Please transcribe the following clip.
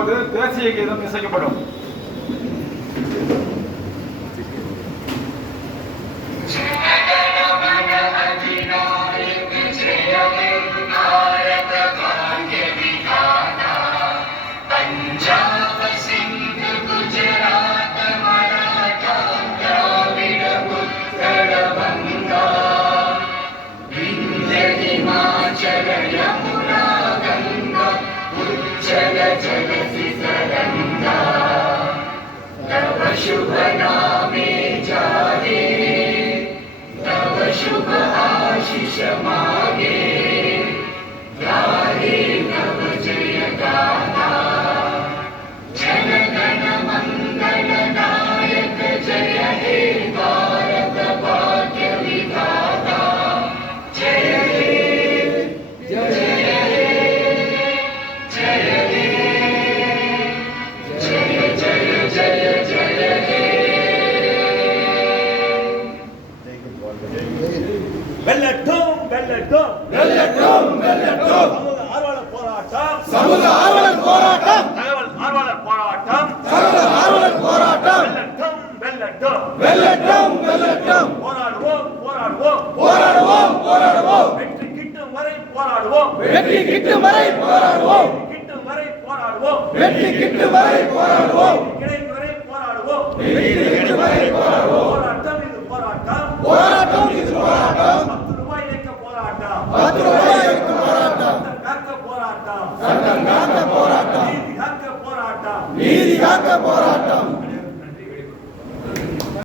போது தேசிய கீதம் இசைக்கப்படும். शुभ नामे जागे तव शुभ आशीष मागे गाहे तव जय गाथा जन गण मंगल नायक जय हे भारत भाग्य विधाता जय हे जय हे जय हे जय जय जय जय சமூக ஆர்வலர் போராட்டம் தகவல் ஆர்வலர் போராட்டம் வெல்லட்டும் போராடுவோம் போராடுவோம் போராடுவோம் போராடுவோம் வெற்றி கிட்டும் வரை போராடுவோம் வெற்றி கிட்டும் வரை போராடுவோம் கிட்டும் வரை போராடுவோம் வெற்றி கிட்டும் வரை போராடுவோம் கிடைக்கும் வரை போராடுவோம் வெற்றி கிட்டும் வரை போராடுவோம்